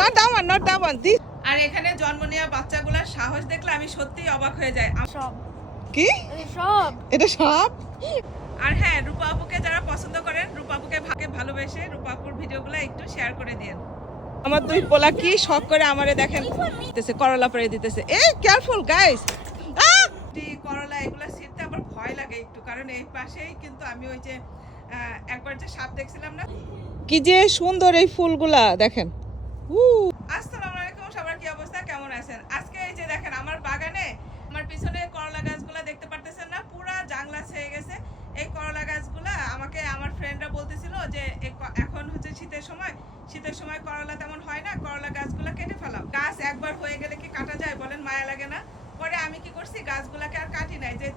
not that one, not that one. This. আর এখানে জন্ম নেওয়া বাচ্চাগুলোর সাহস দেখলে আমি সত্যিই অবাক হয়ে যাই। সব কি? সব এটা সাপ? আর হ্যাঁ, রূপা আপুকে যারা পছন্দ করেন, রূপা আপুকে ভালোবেসে রূপা আপুর ভিডিওগুলো একটু শেয়ার করে দিয়েন। আমার দুই পোলা কি শখ করে আমারে দেখেন দিতেছে, করলা পরে দিতেছে। এই কেয়ারফুল গাইস। করলা এগুলা ছিঁড়তে আমার ভয় লাগে একটু, কারণ এই পাশেই কিন্তু আমি ওই যে একবার যে সাপ দেখছিলাম না, কি যে সুন্দর এই ফুলগুলা দেখেন। আসসালামু আলাইকুম, সবার কি অবস্থা, কেমন আছেন? আজকে এই যে দেখেন আমার বাগানে আমার পিছনে করলা গাছগুলা দেখতে পারতেছেন না, পুরা জাংলা ছেয়ে গেছে। এই করলা গাছগুলা আমাকে আমার ফ্রেন্ডরা বলতেছিল যে এখন হচ্ছে শীতের সময় করলা তেমন হয় না, করলা গাছগুলা কেটে ফেলাও। গাছ একবার হয়ে গেলে কি কাটা যায় বলেন, মায়া লাগে না? পরে আমি কি করছি, গাছগুলাকে আর কাটি নাই, যে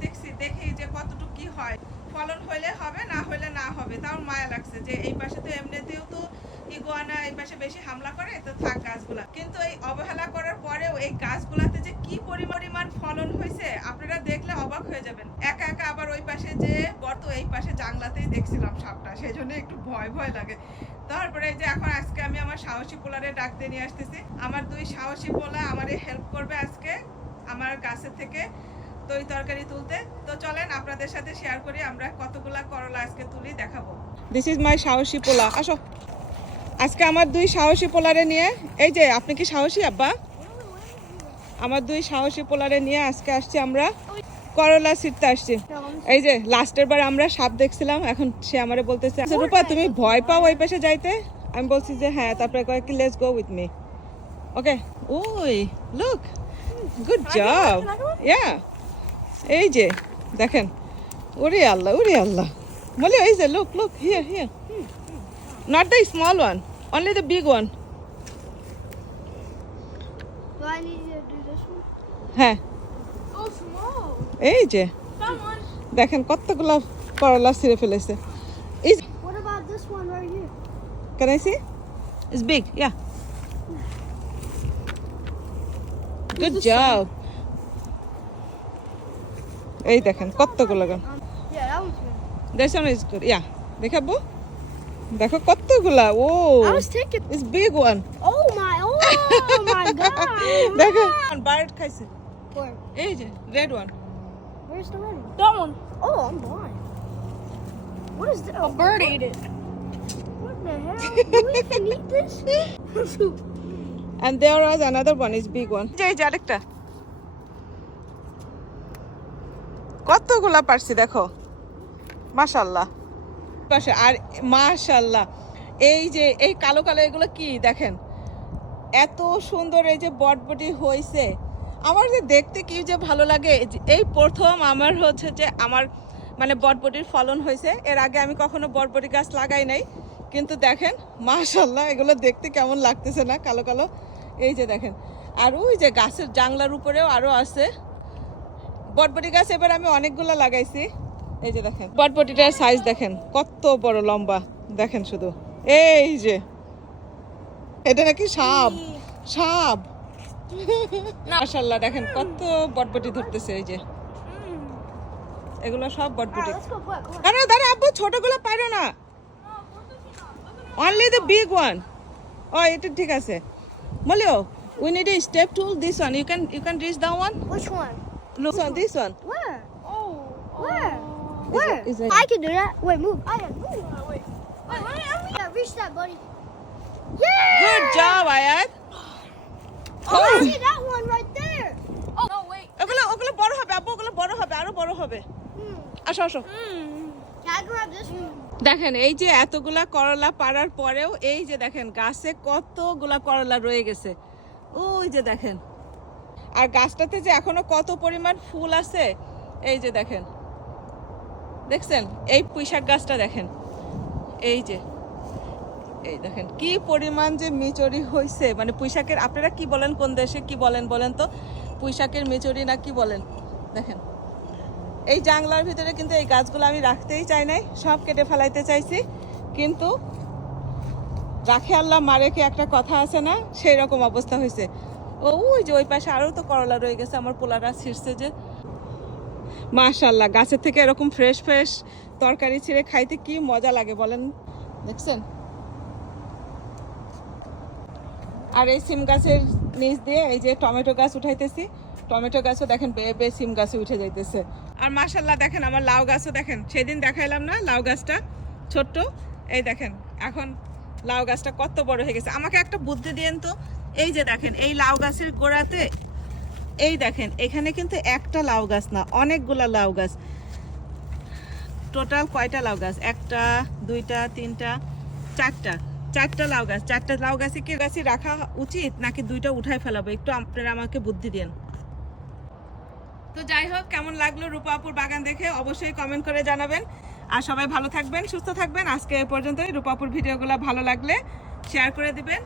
দেখি যে কতটুকু কি হয়, ফলন হইলে হবে, না হইলে না হবে। তাও মায়া লাগছে যে এই পাশে তো এমনিতেও তো ইগুয়ানা এই পাশে বেশি হামলা করে, তো থাক গাছগুলা। কিন্তু এই অবহেলা করার পরেও এই গাছগুলাতে যে কি পরিমাণ ফলন হয়েছে আপনারা দেখলে অবাক হয়ে যাবেন। একা একা আবার ওই পাশে যে বর্ত, এই পাশে জাংলাতেই দেখছিলাম সাপটা, সেই জন্য একটু ভয় লাগে। তারপরে যে এখন আজকে আমি আমার সাহসী পোলারে ডাকতে নিয়ে আসতেছি। আমার দুই সাহসী পোলা আমারে হেল্প করবে আজকে আমার গাছের থেকে তরকারি তুলতে। তো চলেন আপনাদের সাথে শেয়ার করি আমরা কতগুলা করলা আজকে তুলি, দেখাবো। দিস ইজ মাই সাহসী পোলা। আসো, আজকে আমার দুই সাহসী পোলারে নিয়ে, এই যে আপনি কি সাহসী আব্বা? আমার দুই সাহসী পোলারে নিয়ে আজকে আসছি আমরা করলা ছিঁড়তে আসছি। এই যে লাস্টের বার আমরা সাপ দেখছিলাম, এখন সে আমারে বলতেছে রূপা তুমি ভয় পাও ওই পাশে যাইতে? আমি বলছি যে হ্যাঁ। তারপরে কয়েক লেটস গো উইথ মি। ওকে। ওই লুক, গুড জব। ইয়া, এই যে দেখেন, ওরে আল্লাহ ওরে আল্লাহ, বলে এই যে look look here, not the small one, only the big one. Do I need to do this one? হ্যাঁ, Oh, small. এই যে Someone. দেখেন কতগুলো করলা ছিঁড়ে ফেলেছে। What about this one right here? Can I see? It's big, yeah. Good job. এই দেখেন কতগুলো। Yeah, that one's good. This one is good, yeah. দেখাবো, দেখো কতগুলা। ও I was taking. it's big one. Oh my God. দেখো bird খাইছে। Where? এই যে red one. Where's the red one? That one. Oh, I'm blind. What is that? A bird ate it. What the hell? Do we even eat this? And there was another one, is big one. এই যে আরেকটা। কতগুলা পারছি দেখো, মাশাআল্লাহ। পাশে আর মাশাআল্লাহ, এই যে এই কালো কালো এগুলো কি দেখেন, এত সুন্দর এই যে বটবটি হয়েছে। আমার যে দেখতে কি যে ভালো লাগে। এই প্রথম আমার হচ্ছে যে আমার মানে বটবটির ফলন হয়েছে। এর আগে আমি কখনো বটবটি গাছ লাগাই নাই, কিন্তু দেখেন মাশাআল্লাহ এগুলো দেখতে কেমন লাগতেছে না, কালো কালো। এই যে দেখেন, আর ওই যে গাছের জাংলার উপরেও আরো আছে বটবটি গাছ। এবার আমি অনেকগুলো লাগাইছি। এই যে দেখেন বটবটিটার সাইজ দেখেন কত বড় লম্বা, দেখেন শুধু। এই যে এটা নাকি সাপ। মাশাআল্লাহ দেখেন কত বটবটি ধরতেছে। এই যে এগুলো সব বটবটি। Let's go back. Come on. দাঁড়া আব্বু, ছোটগুলো পারো না, অনলি দ্য বিগ ওয়ান। ও এটা ঠিক আছে। মলিও, we need a step tool, this one you can reach that one. Which one? Look on this one. Where? Oh. Where? Is Where? it- is it- I can do that. Wait, move. I can move. Wait. Wait, let me. Yeah, reach that, buddy. Yeah. Good job Ayat. Oh, I see that one right there. Oh no, wait. ওগুলো বড় হবে আব্বু, ওগুলো বড় হবে, আরো বড় হবে। আসো আসো। Can I grab this one? দেখেন এই যে এতগুলা করলা পাড়ার পরেও এই যে দেখেন গাছে কতগুলা করলা রয়ে গেছে। ওই যে দেখেন, আর গাছটাতে যে এখনো কত পরিমাণ ফুল আছে। এই যে দেখেন, দেখছেন এই পুঁইশাক গাছটা দেখেন, এই যে এই দেখেন কি পরিমাণ যে মিচড়ি হয়েছে। মানে পুঁইশাকের, আপনারা কি বলেন, কোন দেশে কি বলেন বলেন তো, পুঁইশাকের মিচড়ি না কি বলেন? দেখেন এই জাংলার ভিতরে কিন্তু এই গাছগুলো আমি রাখতেই চাই নাই, সব কেটে ফেলাইতে চাইছি, কিন্তু রাখে আল্লাহ মারে কি একটা কথা আছে না, সেই রকম অবস্থা হয়েছে। ওই যে ওই পাশে আরও তো করলা রয়ে গেছে, আমার পোলারা ছিঁড়ছে যে। মাশাআল্লাহ গাছের থেকে এরকম ফ্রেশ তরকারি ছিঁড়ে খাইতে কি মজা লাগে বলেন, দেখছেন? আর এই সিম গাছের নিচ দিয়ে এই যে টমেটো গাছ উঠাইতেছি, টমেটো গাছও দেখেন বেয়ে বেয়ে সিম গাছে উঠে যাইতেছে। আর মাশাল্লাহ দেখেন আমার লাউ গাছও দেখেন, সেদিন দেখাইলাম না লাউ গাছটা ছোট্ট, এই দেখেন এখন লাউ গাছটা কত বড় হয়ে গেছে। আমাকে একটা বুদ্ধি দিয়েন তো, এই যে দেখেন এই লাউ গাছের গোড়াতে এই দেখেন এখানে কিন্তু একটা লাউ গাছ না, অনেকগুলা লাউ গাছ। টোটাল কয়টা লাউ গাছ? একটা, দুইটা, তিনটা, চারটা লাউ গাছ। চারটা লাউ গাছে কি গাছে রাখা উচিত নাকি দুইটা উঠায় ফেলাবো? একটু আপনারা আমাকে বুদ্ধি দেন। তো যাই হোক, কেমন লাগলো রূপা আপুর বাগান দেখে অবশ্যই কমেন্ট করে জানাবেন। আর সবাই ভালো থাকবেন, সুস্থ থাকবেন। আজকে এ পর্যন্তই। রূপা আপুর ভিডিওগুলো ভালো লাগলে শেয়ার করে দিবেন।